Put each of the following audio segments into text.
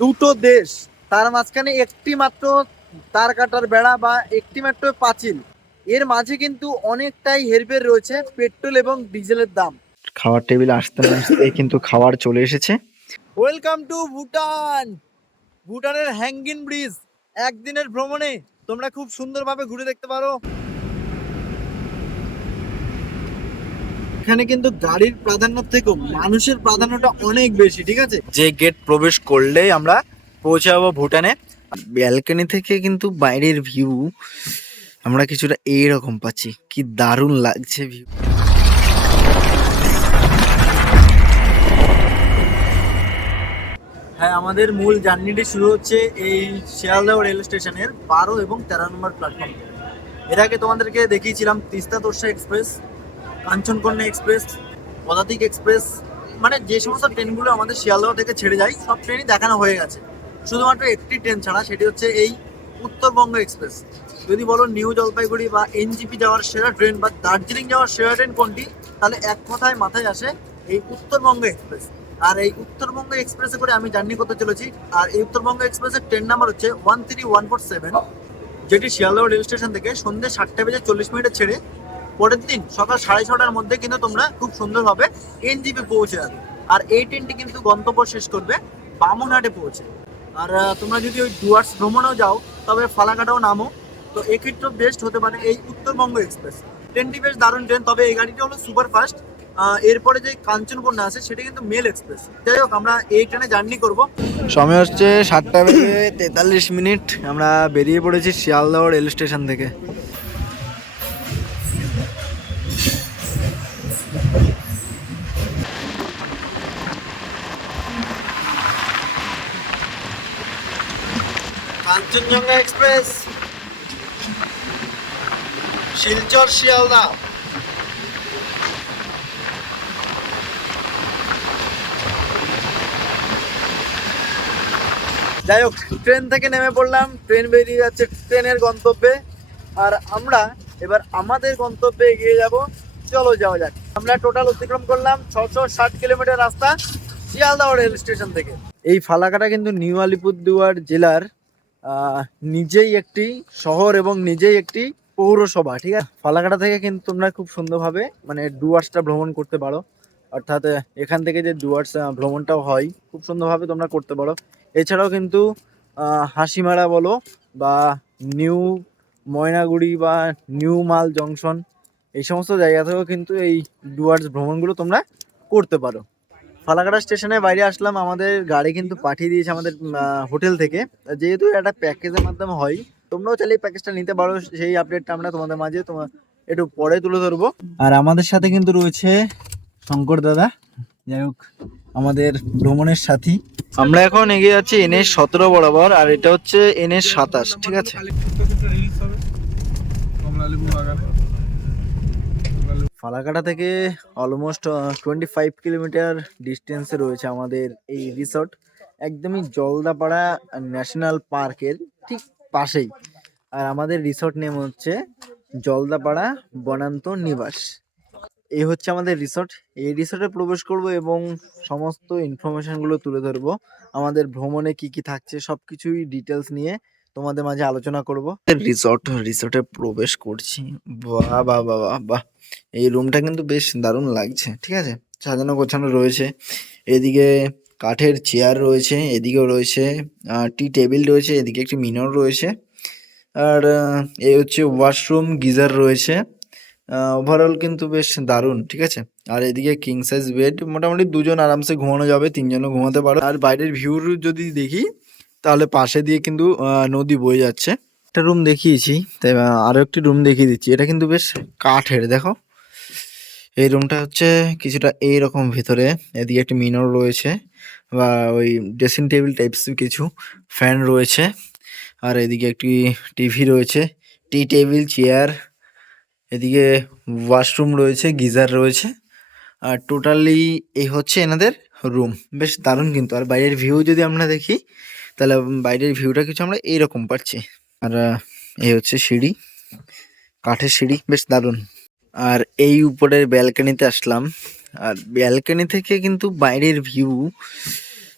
দুটো দেশ তার মাঝখানে একটি মাত্র তার কাটার বেড়া বা একটি মাত্র পাঁচিল। এর মাঝে কিন্তু অনেকটাই হেরফের রয়েছে পেট্রোল এবং ডিজেলের দাম। খাওয়ার টেবিল আসতে না আসতে কিন্তু খাবার চলে এসেছে। ওয়েলকাম টু ভুটান ভুটানের হ্যাঙ্গিন ব্রিজ একদিনের ভ্রমণে তোমরা খুব সুন্দরভাবে ঘুরে দেখতে পারো। এখানে কিন্তু গাড়ির প্রাধান্য থেকেও মানুষের প্রাধান্যটা অনেক বেশি, ঠিক আছে? যে গেট প্রবেশ করলেই আমরা পৌঁছে যাব ভুটানে। ব্যালকনি থেকে কিন্তু বাইরের ভিউ আমরা কিছুটা এইরকম পাচ্ছি। কি দারুণ লাগছে ভিউ হ্যাঁ আমাদের মূল জার্নিটি শুরু হচ্ছে এই শিয়ালদহ রেল স্টেশনের বারো এবং তেরো নম্বর প্ল্যাটফর্ম এর আগে তোমাদেরকে দেখিয়েছিলাম Teesta Torsha express Kanchankanya express, Padatik express মানে যে সমস্ত ট্রেনগুলো আমাদের শিয়ালদহ থেকে ছেড়ে যায়, সব ট্রেনই দেখানো হয়ে গেছে। শুধুমাত্র একটি ট্রেন ছাড়া, সেটি হচ্ছে এই উত্তরবঙ্গ এক্সপ্রেস। যদি বলো নিউ জলপাইগুড়ি বা এনজিপি যাওয়ার সেরা ট্রেন বা দার্জিলিং যাওয়ার সেরা ট্রেন কোনটি, তাহলে এক কথায় মাথায় আসে এই উত্তরবঙ্গ এক্সপ্রেস। আর এই উত্তরবঙ্গ এক্সপ্রেসে করে আমি জার্নি করতে চলেছি। আর এই উত্তরবঙ্গ এক্সপ্রেসের ট্রেন নাম্বার হচ্ছে one three one four seven, যেটি শিয়ালদহ রেল স্টেশন থেকে সন্ধ্যে সাতটা বেজে চল্লিশ মিনিটে ছেড়ে পরের দিন সকাল সাড়ে ছটার মধ্যে কিন্তু তোমরা খুব সুন্দরভাবে এনজিপি পৌঁছে যাবে। আর এই ট্রেনটি কিন্তু গন্তব্য শেষ করবে বামনহাটে পৌঁছে। আর তোমরা যদি ওই ডুয়ার্স ভ্রমণেও যাও, তবে ফালাকাটাও নামো। তো এক্ষেত্রেও বেস্ট হতে পারে এই উত্তরবঙ্গ এক্সপ্রেস ট্রেনটি বেশ দারুণ ট্রেন তবে এই গাড়িটি হলো সুপার ফাস্ট এরপরে যে কাঞ্চনকন্যা আছে সেটা কিন্তু মেল এক্সপ্রেস যাই হোক, আমরা এই ট্রেনে জার্নি করব। সময় হচ্ছে সাতটা বেজে তেতাল্লিশ মিনিট। আমরা বেরিয়ে পড়েছি শিয়ালদহ রেল স্টেশন থেকে। কাঞ্চনজঙ্ঘা এক্সপ্রেস শিলচর শিয়ালদা যাই হোক ট্রেন থেকে নেমে পড়লাম। ট্রেন বেরিয়ে যাচ্ছে ট্রেনের গন্তব্যে। আর আমরা এবার আমাদের গন্তব্যে এগিয়ে যাব। চলো যাওয়া যাক। আমরা টোটাল অতিক্রম করলাম ছশো ষাট কিলোমিটার রাস্তা শিয়ালদহ রেল স্টেশন থেকে। এই ফালাকাটা কিন্তু নিউ আলিপুরদুয়ার জেলার নিজেই একটি শহর এবং নিজেই একটি পৌরসভা, ঠিক আছে? ফালাকাটা থেকে কিন্তু তোমরা খুব সুন্দরভাবে মানে ডুয়ার্সটা ভ্রমণ করতে পারো। অর্থাৎ এখান থেকে যে ডুয়ার্স ভ্রমণটাও হয়, খুব সুন্দরভাবে তোমরা করতে পারো। এছাড়াও কিন্তু হাসিমারা বলো বা নিউ ময়নাগুড়ি বা নিউ মাল জংশন, এই সমস্ত জায়গা থেকেও কিন্তু এই ডুয়ার্স ভ্রমণগুলো তোমরা করতে পারো। ফালাকাটা স্টেশনের বাইরে আসলাম, আমাদের গাড়ি কিন্তু পাঠিয়ে দিয়েছে আমাদের হোটেল থেকে। যেহেতু একটা প্যাকেজের মাধ্যমে হয়, তোমরাও চাইলে এই প্যাকেজটা নিতে পারো, সেই আপডেটটা আমরা তোমাদের মাঝে তোমার একটু পরে তুলে ধরবো। আর আমাদের সাথে কিন্তু রয়েছে শঙ্কর দাদা, যাই হোক, আমাদের ভ্রমণের সাথী। আমরা এখন এগিয়ে যাচ্ছি এনএস সতেরো বরাবর, আর এটা হচ্ছে এনএস সাতাশ, ঠিক আছে? ফালাকাটা থেকে অলমোস্ট টোয়েন্টি ফাইভ কিলোমিটার ডিস্টেন্সে রয়েছে আমাদের এই রিসর্ট একদমই জলদাপাড়া ন্যাশনাল পার্কের ঠিক পাশেই। আর আমাদের রিসর্ট নেম হচ্ছে জলদাপাড়া বনান্ত নিবাস। এই হচ্ছে আমাদের রিসর্ট এই রিসর্টে প্রবেশ করব এবং সমস্ত ইনফরমেশনগুলো তুলে ধরবো। আমাদের ভ্রমণে কি কি থাকছে সব কিছুই ডিটেলস নিয়ে তোমাদের মাঝে আলোচনা করব। রিসর্ট রিসর্টে প্রবেশ করছি। বাহ বাহ বাহ বাহ বাহ। এই রুমটা কিন্তু বেশ দারুণ লাগছে, ঠিক আছে? সাজানো গোছানো রয়েছে। এদিকে কাঠের চেয়ার রয়েছে, এদিকেও রয়েছে টি টেবিল রয়েছে, এদিকে একটি মিনর রয়েছে। আর এই হচ্ছে ওয়াশরুম গিজার রয়েছে। ওভারঅল কিন্তু বেশ দারুণ, ঠিক আছে? আর এদিকে কিং সাইজ বেড মোটামুটি দুজন আরামসে ঘুমানো যাবে, তিনজনও ঘুমাতে পারো। আর বাইরের ভিউর যদি দেখি তাহলে পাশে দিয়ে কিন্তু নদী বয়ে যাচ্ছে। একটা রুম দেখিয়েছি তাই আহ, আরও একটি রুম দেখিয়ে দিচ্ছি। এটা কিন্তু বেশ কাঠের দেখো। এই রুমটা হচ্ছে কিছুটা এইরকম ভিতরে। এদিকে একটি মিনর রয়েছে বা ওই ড্রেসিং টেবিল টাইপস কিছু ফ্যান রয়েছে আর এদিকে একটি টিভি রয়েছে টি টেবিল চেয়ার এদিকে ওয়াশরুম রয়েছে গিজার রয়েছে আর টোটালি এই হচ্ছে এনাদের রুম বেশ দারুণ কিন্তু। আর বাইরের ভিউ যদি আমরা দেখি তাহলে বাইরের ভিউটা কিছু আমরা এইরকম পাচ্ছি। আর এই হচ্ছে সিঁড়ি। কাঠের সিঁড়ি, বেশ দারুণ। আর এই উপরের ব্যালকনিতে আসলাম। আর ব্যালকনি থেকে কিন্তু বাইরের ভিউ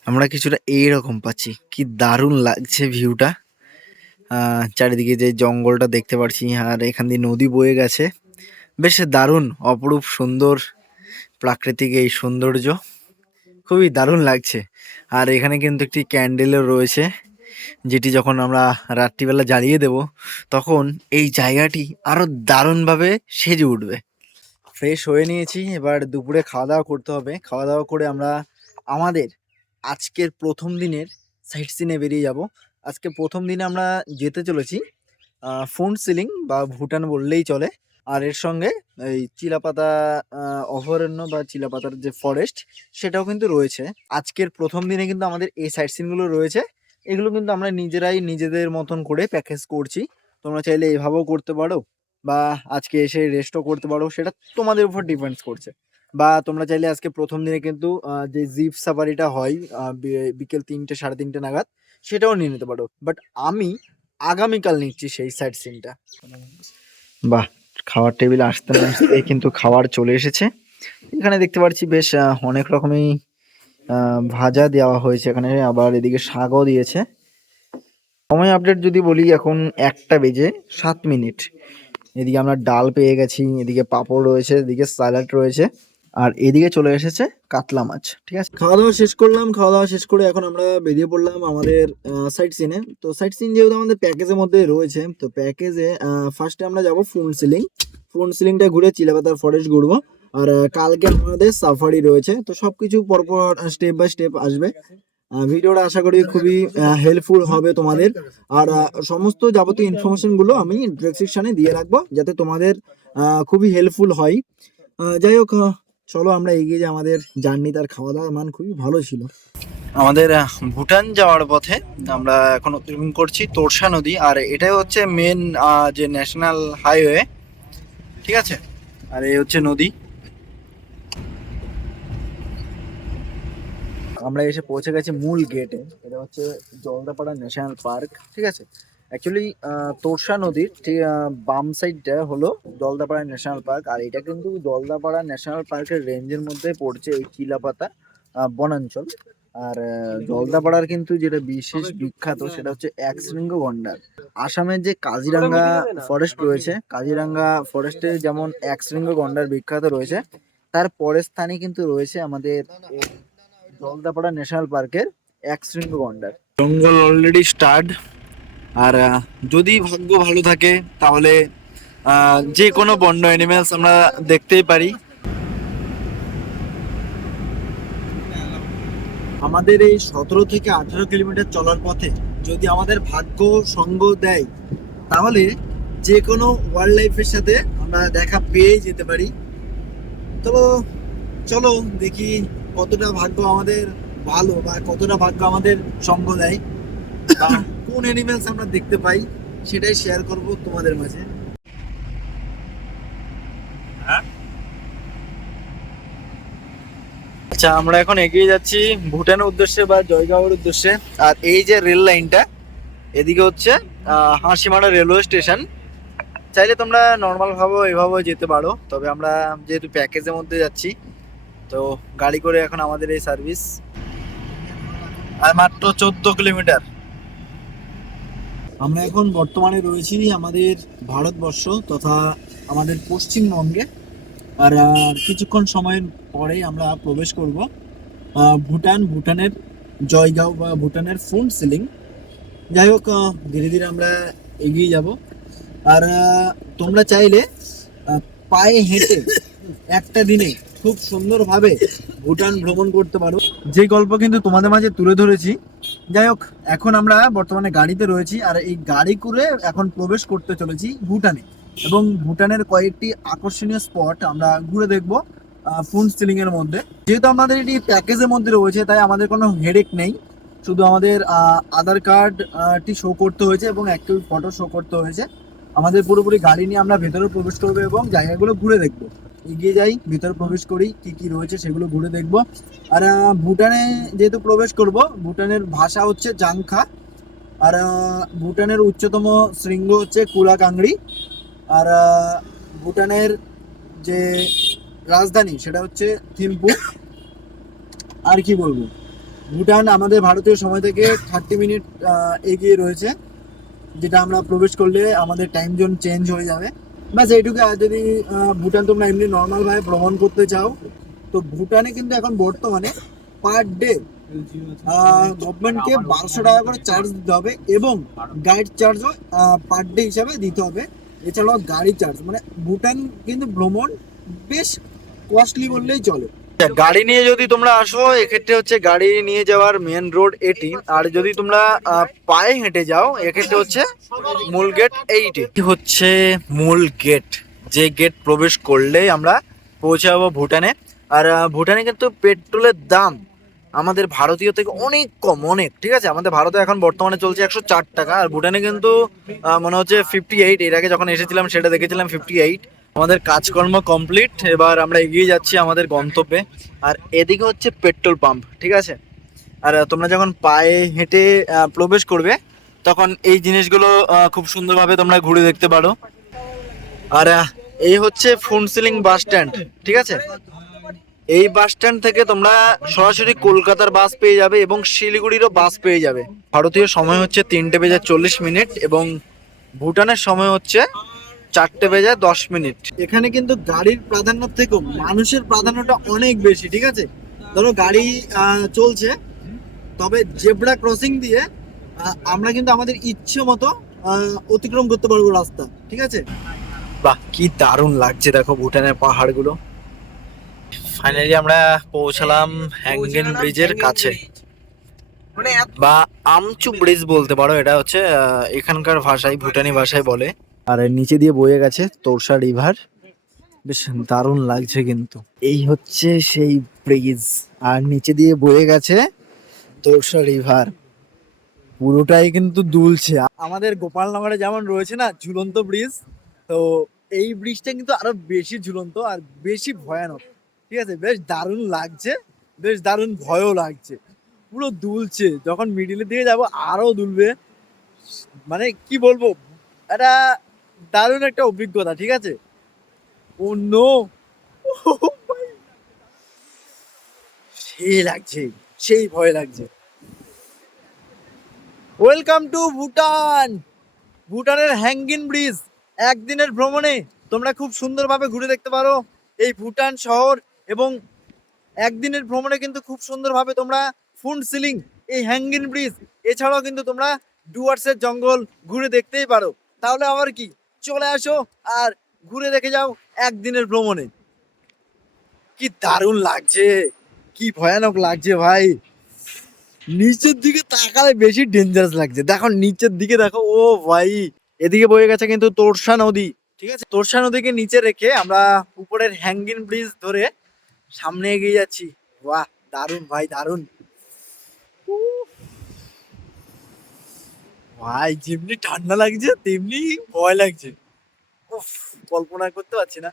আমরা কিছুটা এইরকম পাচ্ছি। কি দারুণ লাগছে ভিউটা চারিদিকে যে জঙ্গলটা দেখতে পাচ্ছি আর এখান দিয়ে নদী বয়ে গেছে। বেশ দারুণ, অপরূপ, সুন্দর প্রাকৃতিক এই সৌন্দর্য। খুবই দারুণ লাগছে। আর এখানে কিন্তু একটি ক্যান্ডেলও রয়েছে, যেটি যখন আমরা রাত্রিবেলা জ্বালিয়ে দেব, তখন এই জায়গাটি আরও দারুণভাবে সেজে উঠবে। ফ্রেশ হয়ে নিয়েছি, এবার দুপুরে খাওয়া দাওয়া করতে হবে। খাওয়া দাওয়া করে আমরা আমাদের আজকের প্রথম দিনের সাইট সিনে বেরিয়ে যাব। আজকে প্রথম দিনে আমরা যেতে চলেছি ফোন সিলিং বা ভুটান বললেই চলে। আর এর সঙ্গে এই চিলাপাতা অভয়ারণ্য বা চিলাপাতার যে ফরেস্ট সেটাও কিন্তু রয়েছে। আজকের প্রথম দিনে কিন্তু আমাদের এই সাইট সিনগুলো রয়েছে। এগুলো কিন্তু আমরা নিজেরাই নিজেদের মতন করে প্যাকেজ করছি। তোমরা চাইলে এভাবেও করতে পারো বা আজকে এসে রেস্টও করতে পারো, সেটা তোমাদের উপর ডিপেন্ডস করছে। বা তোমরা চাইলে আজকে প্রথম দিনে কিন্তু যে জিপ সাফারিটা হয় বিকেল তিনটে, সাড়ে তিনটে নাগাদ, সেটাও নিয়ে নিতে পারো। বাট আমি আগামীকাল নিচ্ছি সেই সাইড সিনটা বাহ! খাওয়ার টেবিল আসতে না আসতে কিন্তু খাবার চলে এসেছে। এখানে দেখতে পাচ্ছি বেশ অনেক রকমই ভাজা দেওয়া হয়েছে এখানে, আবার এদিকে শাকও দিয়েছে। সময় আপডেট যদি বলি, এখন একটা বেজে সাত মিনিট। এদিকে আমরা ডাল পেয়ে গেছি, এদিকে পাঁপড় রয়েছে, এদিকে স্যালাড রয়েছে। আর এদিকে চলে এসেছে কাতলা মাছ, ঠিক আছে? খাওয়া দাওয়া শেষ করলাম, খাওয়া দাওয়া শেষ করে এখন আমরা বেরিয়ে পড়লাম আমাদের সাইট সিনে তো সাইট সিন যেহেতু আমাদের প্যাকেজের মধ্যে রয়েছে, তো প্যাকেজে ফার্স্টে আমরা যাব ফোন সিলিং ফোন সিলিংটা ঘুরে চিলাপাতার ফরেস্ট ঘুরবো। আর কালকে আমাদের সাফারি রয়েছে, তো সবকিছু পরপর স্টেপ বাই স্টেপ আসবে। ভিডিওটা আশা করি খুবই হেল্পফুল হবে তোমাদের। আর সমস্ত যাবতীয় ইনফরমেশনগুলো আমি ডেসক্রিপশনে দিয়ে রাখব, যাতে তোমাদের খুবই হেল্পফুল হয়। যাই হোক চলো আমরা এগিয়ে যাই আমাদের জার্নি তার খাওয়া দাওয়ার মান খুবই ভালো ছিল। আমাদের ভুটান যাওয়ার পথে আমরা এখন অতিক্রম করছি তোরসা নদী, আর এটাই হচ্ছে মেন যে ন্যাশনাল হাইওয়ে ঠিক আছে? আর এই হচ্ছে নদী। আমরা এসে পৌঁছে গেছি মূল গেটে এটা হচ্ছে জলদাপাড়া ন্যাশনাল পার্ক ঠিক আছে? অ্যাকচুয়ালি তোরসা নদীর বাম সাইডটা হলো জলদাপাড়া ন্যাশনাল পার্ক আর এটা কিন্তু জলদাপাড়া ন্যাশনাল পার্কের রেঞ্জের মধ্যে পড়ছে এই চিলাপাতা বনাঞ্চল। আর জলদাপাড়ার কিন্তু যেটা বিশেষ বিখ্যাত সেটা হচ্ছে এক শৃঙ্গ গন্ডার আসামের যে কাজিরাঙ্গা ফরেস্ট রয়েছে, কাজিরাঙ্গা ফরেস্টে যেমন এক শৃঙ্গ গন্ডার বিখ্যাত রয়েছে, তার পরের স্থানে কিন্তু রয়েছে আমাদের জলদাপাড়া ন্যাশনাল পার্কের এক শৃঙ্গ গন্ডার জঙ্গল অলরেডি স্টার্ট আর যদি ভাগ্য ভালো থাকে, তাহলে যে কোনো বন্য অ্যানিমেলস আমরা দেখতেই পারি। আমাদের এই সতেরো থেকে আঠেরো কিলোমিটার চলার পথে যদি আমাদের ভাগ্য সঙ্গ দেয়, তাহলে যে কোনো ওয়াইল্ড লাইফের সাথে আমরা দেখা পেয়ে যেতে পারি। তো, চলো দেখি কতটা ভাগ্য আমাদের ভালো বা কতটা ভাগ্য আমাদের সঙ্গ দেয়। কোন অ্যানিমেলস আমরা দেখতে পাই সেটাই শেয়ার করব তোমাদের মাঝে। আচ্ছা আমরা এখন এগিয়ে যাচ্ছি ভুটানের উদ্দেশ্যে বা জয়গাঁওয়ের উদ্দেশ্যে। আর এই যে রেল লাইনটা এদিকে হচ্ছে হাসিমারা রেলওয়ে স্টেশন চাইলে তোমরা নর্মাল ভাবেও এভাবেও যেতে পারো তবে আমরা যেহেতু প্যাকেজের মধ্যে যাচ্ছি তো গাড়ি করে এখন আমাদের এই সার্ভিস আর মাত্র চোদ্দ কিলোমিটার। আমরা এখন বর্তমানে রয়েছি আমাদের ভারতবর্ষ তথা আমাদের পশ্চিমবঙ্গে। আর কিছুক্ষণ সময়ের পরেই আমরা প্রবেশ করব ভুটান, ভুটানের জয়গাঁও বা ভুটানের ফোন সিলিং। যাই হোক ধীরে ধীরে আমরা এগিয়ে যাব। আর তোমরা চাইলে পায়ে হেঁটে একটা দিনে খুব সুন্দরভাবে ভুটান ভ্রমণ করতে পারো। যে গল্প কিন্তু তোমাদের মাঝে তুলে ধরেছি যাই হোক এখন আমরা বর্তমানে গাড়িতে রয়েছি আর এই গাড়ি করে এখন প্রবেশ করতে চলেছি ভুটানে। এবং ভুটানের কয়েকটি আকর্ষণীয় স্পট আমরা ঘুরে দেখব ফোন সিলিং এর মধ্যে। যেহেতু আমাদের এটি প্যাকেজের মধ্যে রয়েছে তাই আমাদের কোনো হেডেক নেই। শুধু আমাদের আধার কার্ড আহ, টি শো করতে হয়েছে এবং একটি ফটো শো করতে হয়েছে। আমাদের পুরোপুরি গাড়ি নিয়ে আমরা ভেতরে প্রবেশ করব এবং জায়গাগুলো ঘুরে দেখব। এগিয়ে যাই, ভিতরে প্রবেশ করি, কি কি রয়েছে সেগুলো ঘুরে দেখব। আর ভুটানে যেহেতু প্রবেশ করব, ভুটানের ভাষা হচ্ছে জাংখা। আর ভুটানের উচ্চতম শৃঙ্গ হচ্ছে কুলাকাংড়ি। আর ভুটানের যে রাজধানী, সেটা হচ্ছে থিম্পু। আর কি বলব? ভুটান আমাদের ভারতীয় সময় থেকে থার্টি মিনিট এগিয়ে রয়েছে, যেটা আমরা প্রবেশ করলে আমাদের টাইম জোন চেঞ্জ হয়ে যাবে। ব্যাস এইটুকু যদি ভুটান তোমরা এমনি নর্মালভাবে ভ্রমণ করতে চাও, তো ভুটানে কিন্তু এখন বর্তমানে পার ডে গভর্নমেন্টকে বারোশো টাকা করে চার্জ দিতে হবে এবং গাইড চার্জও পার ডে হিসাবে দিতে হবে। এছাড়াও গাড়ি চার্জ মানে ভুটান কিন্তু ভ্রমণ বেশ কস্টলি বললেই চলে। গাড়ি নিয়ে যদি তোমরা আসো, এক্ষেত্রে হচ্ছে গাড়ি নিয়ে যাওয়ার মেন রোড এটি। আর যদি তোমরা পায়ে হেঁটে যাও, এক্ষেত্রে হচ্ছে মূল গেট এইটি। হচ্ছে মূল গেট যে গেট প্রবেশ করলেই আমরা পৌঁছে যাব ভুটানে। আর ভুটানে কিন্তু পেট্রোলের দাম আমাদের ভারতীয় থেকে অনেক কম, অনেক, ঠিক আছে? আমাদের ভারতে এখন বর্তমানে চলছে একশো চার টাকা। আর ভুটানে কিন্তু মনে হচ্ছে ফিফটি এইট এর আগে যখন এসেছিলাম, সেটা দেখেছিলাম ফিফটি এইট আমাদের কাজকর্ম কমপ্লিট এবার আমরা এগিয়ে যাচ্ছি আমাদের গন্তব্যে। আর এদিকে হচ্ছে পেট্রোল পাম্প, ঠিক আছে? আর তোমরা যখন পায়ে হেঁটে প্রবেশ করবে, তখন এই জিনিসগুলো খুব সুন্দরভাবে তোমরা ঘুরে দেখতে পারো। আর এই হচ্ছে ফুনসিলিং বাস স্ট্যান্ড, ঠিক আছে? এই বাস স্ট্যান্ড থেকে তোমরা সরাসরি কলকাতার বাস পেয়ে যাবে এবং শিলিগুড়িরও বাস পেয়ে যাবে। ভারতীয় সময় হচ্ছে তিনটে বেজে চল্লিশ মিনিট এবং ভুটানের সময় হচ্ছে চারটে বেজে দশ মিনিট। এখানে কিন্তু গাড়ির প্রাধান্য থেকেও মানুষের প্রাধান্যটা অনেক বেশি ঠিক আছে? ধরো গাড়ি চলছে তবে জেব্রা ক্রসিং দিয়ে আমরা কিন্তু আমাদের ইচ্ছে মতো অতিক্রম করতে পারব রাস্তা ঠিক আছে? বাহ কি দারুণ লাগছে দেখো ভুটানের পাহাড়গুলো। ফাইনালি আমরা পৌঁছালাম হ্যাঙ্গেন ব্রিজের কাছে। মানে বা আমচু ব্রিজ বলতে পারো এটা হচ্ছে এখানকার ভাষায় ভুটানি ভাষায় বলে। আর নিচে দিয়ে বয়ে গেছে তোরসা রিভার। বেশ দারুণ লাগছে কিন্তু। এই হচ্ছে সেই ব্রিজ আর নিচে দিয়ে বয়ে গেছে তোরসা রিভার। পুরোটাই কিন্তু দুলছে। আমাদের গোপালনগরে যেমন রয়েছে না ঝুলন্ত ব্রিজ তো এই ব্রিজটা কিন্তু আরও বেশি ঝুলন্ত আর বেশি ভয়ানক। ঠিক আছে? বেশ দারুণ লাগছে, বেশ দারুণ ভয়ও লাগছে। পুরো দুলছে। যখন মিডিলের দিকে যাব, আরও দুলবে। মানে কি বলব? এটা দারুণ একটা অভিজ্ঞতা, ঠিক আছে? ও নো সেই লাগছে, সেই ভয় লাগছে। ওয়েলকাম টু ভুটান ভুটানের হ্যাঙ্গিন ব্রিজ একদিনের ভ্রমণে তোমরা খুব সুন্দরভাবে ঘুরে দেখতে পারো। এই ভুটান শহর এবং একদিনের ভ্রমণে কিন্তু খুব সুন্দরভাবে তোমরা ফুন সিলিং এই হ্যাঙ্গিন ব্রিজ এছাড়াও কিন্তু তোমরা ডুয়ার্সের জঙ্গল ঘুরে দেখতেই পারো। তাহলে আবার কি? চলে আসো আর ঘুরে দেখে যাও একদিনের ভ্রমণে। কি দারুণ লাগছে, কি ভয়ানক লাগছে ভাই। নিচের দিকে তাকালে বেশি ডেঞ্জারাস লাগছে। দেখো নিচের দিকে দেখো, ও ভাই। এদিকে বয়ে গেছে কিন্তু তোরসা নদী, ঠিক আছে? তোরসা নদীকে নিচে রেখে আমরা উপরের হ্যাঙ্গিন ব্রিজ ধরে সামনে এগিয়ে যাচ্ছি। বাহ, দারুণ ভাই, দারুণ। ভাই, যেমনি ঠান্ডা লাগছে, তেমনি ভয় লাগছে। উফ, কল্পনা করতে পারছি না।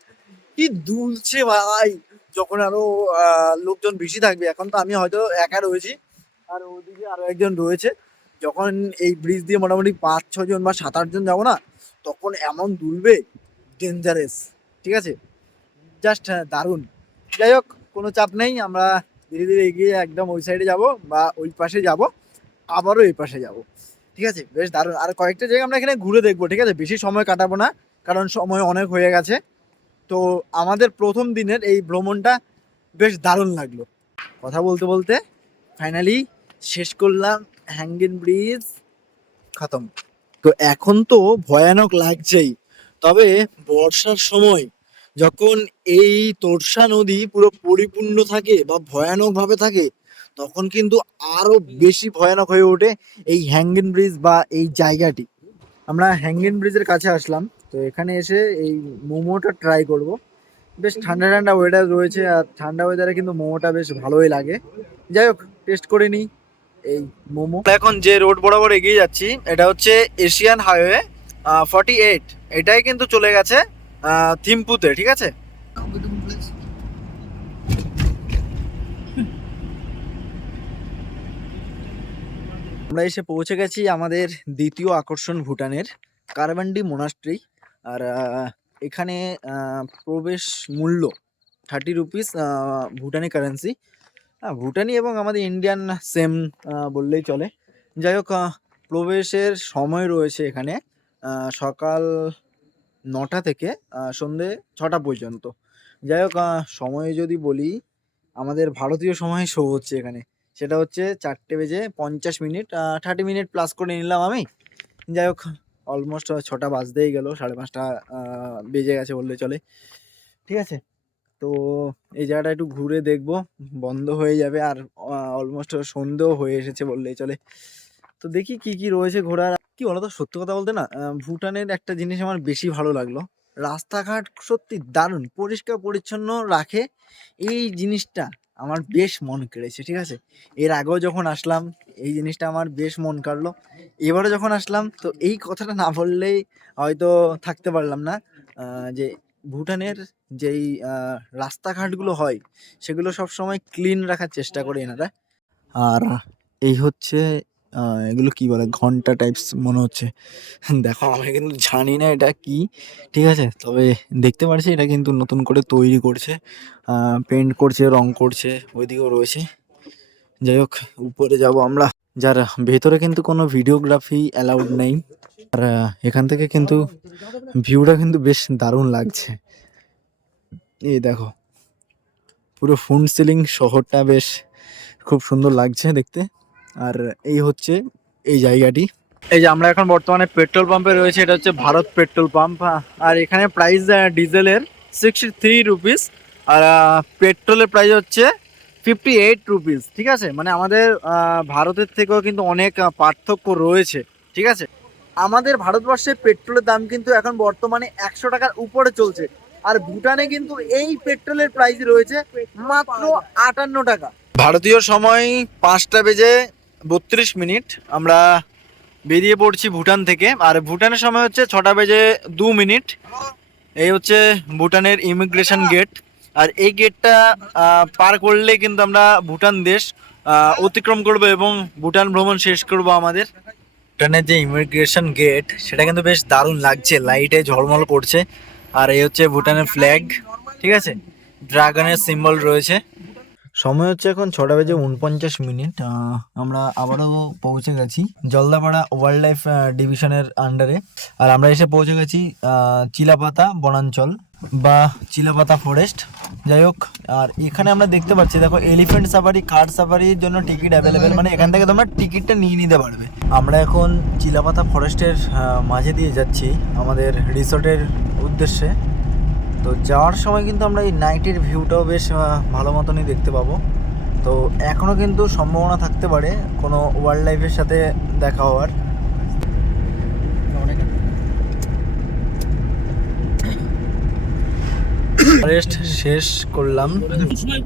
কি দুলছে ভাই, যখন আরও লোকজন বেশি থাকবে, এখন তো আমি হয়তো একা রয়েছি, আর ওদিকে আরও একজন রয়েছে। যখন এই ব্রিজ দিয়ে মোটামুটি পাঁচ ছজন বা সাত আটজন যাব না, তখন এমন দুলবে ডেঞ্জারাস ঠিক আছে? জাস্ট দারুণ। যাই হোক, কোনো চাপ নেই, আমরা ধীরে ধীরে এগিয়ে একদম ওই সাইডে যাব বা ওই পাশে যাব, আবারও এই পাশে যাব। ঠিক আছে? বেশ দারুণ। আর কয়েকটা জায়গা আমরা এখানে ঘুরে দেখব, ঠিক আছে? বেশি সময় কাটাবো না, কারণ সময় অনেক হয়ে গেছে। তো আমাদের প্রথম দিনের এই ভ্রমণটা বেশ দারুণ লাগল। কথা বলতে বলতে ফাইনালি শেষ করলাম হ্যাঙ্গিন ব্রিজ খতম। তো এখন তো ভয়ানক লাগছেই। তবে বর্ষার সময় যখন এই তোরসা নদী পুরো পরিপূর্ণ থাকে বা ভয়ানক ভাবে থাকে তখন কিন্তু আরও বেশি ভয়ানক হয়ে ওঠে এই হ্যাঙ্গিন ব্রিজ বা এই জায়গাটি। আমরা হ্যাঙ্গিন ব্রিজের কাছে আসলাম, তো এখানে এসে এই মোমোটা ট্রাই করব। বেশ ঠান্ডা ঠান্ডা ওয়েদার রয়েছে আর ঠান্ডা ওয়েদারে কিন্তু মোমোটা বেশ ভালোই লাগে। যাই হোক টেস্ট করে নিই এই মোমো। এখন যে রোড বরাবর এগিয়ে যাচ্ছি, এটা হচ্ছে এশিয়ান হাইওয়ে ফর্টি এইট এটাই কিন্তু চলে গেছে থিম্পুতে, ঠিক আছে? আমরা এসে পৌঁছে গেছি আমাদের দ্বিতীয় আকর্ষণ ভুটানের কারবান্ডি মোনাস্ট্রি। আর এখানে প্রবেশ মূল্য থার্টি রুপিস ভুটানি কারেন্সি ভুটানি এবং আমাদের ইন্ডিয়ান সেম বললেই চলে। যাই হোক প্রবেশের সময় রয়েছে এখানে সকাল নটা থেকে সন্ধে ছটা পর্যন্ত। যাই হোক সময় যদি বলি, আমাদের ভারতীয় সময় শো হচ্ছে এখানে। সেটা হচ্ছে চারটে বেজে পঞ্চাশ মিনিট থার্টি মিনিট প্লাস করে নিলাম আমি। যাই হোক অলমোস্ট ছটা বাজতেই গেল, সাড়ে পাঁচটা বেজে গেছে বললে চলে। ঠিক আছে? তো এই জায়গাটা একটু ঘুরে দেখব, বন্ধ হয়ে যাবে আর অলমোস্ট সন্ধেও হয়ে এসেছে বললেই চলে। তো দেখি কি কি রয়েছে ঘোরার। কি বলতো সত্যি কথা বলতে না ভুটানের একটা জিনিস আমার বেশি ভালো লাগল। রাস্তাঘাট সত্যি দারুণ, পরিষ্কার পরিচ্ছন্ন রাখে। এই জিনিসটা আমার বেশ মন কেড়েছে, ঠিক আছে? এর আগেও যখন আসলাম, এই জিনিসটা আমার বেশ মন কাড়লো। এবারও যখন আসলাম, তো এই কথাটা না বললেই হয়তো থাকতে পারলাম না যে ভুটানের যেই রাস্তাঘাটগুলো হয়, সেগুলো সব সময় ক্লিন রাখার চেষ্টা করে এনারা। আর এই হচ্ছে এগুলো কি বলে, ঘণ্টা টাইপস মনে হচ্ছে। দেখো, আমি কিন্তু জানি না এটা কি, ঠিক আছে? তবে দেখতে পারছি এটা কিন্তু নতুন করে তৈরি করছে পেন্ট করছে, রং করছে, ওইদিকেও রয়েছে। যাই হোক, উপরে যাব আমরা। যার ভেতরে কিন্তু কোনো ভিডিওগ্রাফি অ্যালাউড নেই। আর এখান থেকে কিন্তু ভিউটা কিন্তু বেশ দারুণ লাগছে। এই দেখো, পুরো ফুন সিলিং শহরটা বেশ খুব সুন্দর লাগছে দেখতে। আর এই হচ্ছে এই জায়গাটি। এই যে আমরা এখন বর্তমানে পেট্রোল পাম্পে রয়েছে এটা হচ্ছে ভারত পেট্রোল পাম্প। আর এখানে প্রাইস ডিজেলের সিক্সটি থ্রি রুপিস আর পেট্রোলের প্রাইস হচ্ছে ফিফটি এইট রুপিস ঠিক আছে? মানে আমাদের ভারতের থেকেও কিন্তু অনেক পার্থক্য রয়েছে ঠিক আছে? আমাদের ভারতবর্ষে পেট্রোলের দাম কিন্তু এখন বর্তমানে একশো টাকার উপরে চলছে। আর ভুটানে কিন্তু এই পেট্রোলের প্রাইস রয়েছে মাত্র আটান্ন টাকা। ভারতীয় সময় পাঁচটা বেজে বত্রিশ মিনিট। আমরা বেরিয়ে পড়ছি ভুটান থেকে। আর ভুটানের সময় হচ্ছে ছটা বেজে দু মিনিট। এই হচ্ছে ভুটানের ইমিগ্রেশন গেট। আর এই গেটটা পার করলে কিন্তু আমরা ভুটান দেশ অতিক্রম করব এবং ভুটান ভ্রমণ শেষ করব আমাদের। ভুটানের যে ইমিগ্রেশন গেট, সেটা কিন্তু বেশ দারুণ লাগছে। লাইটে ঝলমল করছে। আর এই হচ্ছে ভুটানের ফ্ল্যাগ ঠিক আছে? ড্রাগনের সিম্বল রয়েছে। সময় হচ্ছে এখন ছটা বেজে উনপঞ্চাশ মিনিট আমরা আবারও পৌঁছে গেছি জলদাপাড়া ওয়াইল্ড লাইফ ডিভিশনের আন্ডারে আর আমরা এসে পৌঁছে গেছি চিলাপাতা বনাঞ্চল বা চিলাপাতা ফরেস্ট যাই হোক, আর এখানে আমরা দেখতে পাচ্ছি, দেখো এলিফ্যান্ট সাফারি কার সাফারির জন্য টিকিট অ্যাভেলেবেল মানে এখান থেকে তোমরা টিকিটটা নিয়ে নিতে পারবে। আমরা এখন চিলাপাতা ফরেস্টের মাঝে দিয়ে যাচ্ছি আমাদের রিসোর্টের উদ্দেশ্যে। তো যাওয়ার সময় কিন্তু আমরা এই নাইটের ভিউটাও বেশ ভালো মতনই দেখতে পাবো। তো এখনও কিন্তু সম্ভাবনা থাকতে পারে কোনো ওয়াইল্ড লাইফের সাথে দেখা হওয়ার। ফরেস্ট শেষ করলাম।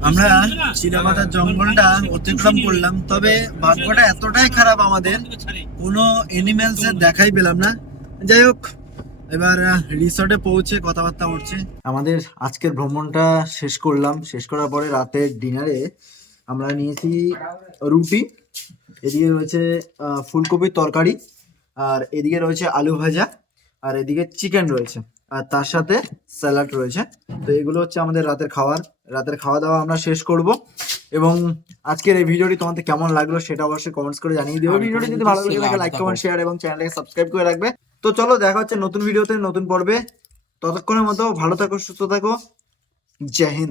আমরা চিলাপাতার জঙ্গলটা অতিক্রম করলাম, তবে ভাগ্যটা এতটাই খারাপ আমাদের, কোনো এনিম্যালস দেখাই পেলাম না। যাই হোক এবার রিসর্টে পৌঁছে কথাবার্তা উঠছে আমাদের আজকের ভ্রমণটা শেষ করলাম। শেষ করার পরে রাতের ডিনারে আমরা নিয়েছি রুটি, এদিকে রয়েছে ফুলকপির তরকারি, আর এদিকে রয়েছে আলু ভাজা, আর এদিকে চিকেন রয়েছে, আর তার সাথে স্যালাড রয়েছে। তো এগুলো হচ্ছে আমাদের রাতের খাবার। রাতের খাওয়া দাওয়া আমরা শেষ করব। এবং আজকের এই ভিডিওটি তোমাদের কেমন লাগল সেটা অবশ্যই কমেন্টস করে জানিয়ে দিও। ভিডিওটি যদি ভালো লাগে থাকে লাইক কমেন্ট শেয়ার এবং চ্যানেলটাকে সাবস্ক্রাইব করে রাখবে। তো চলো দেখা হচ্ছে নতুন ভিডিওতে নতুন পর্বে। ততক্ষণের মতো ভালো থাকো সুস্থ থাকো। জয় হিন্দ।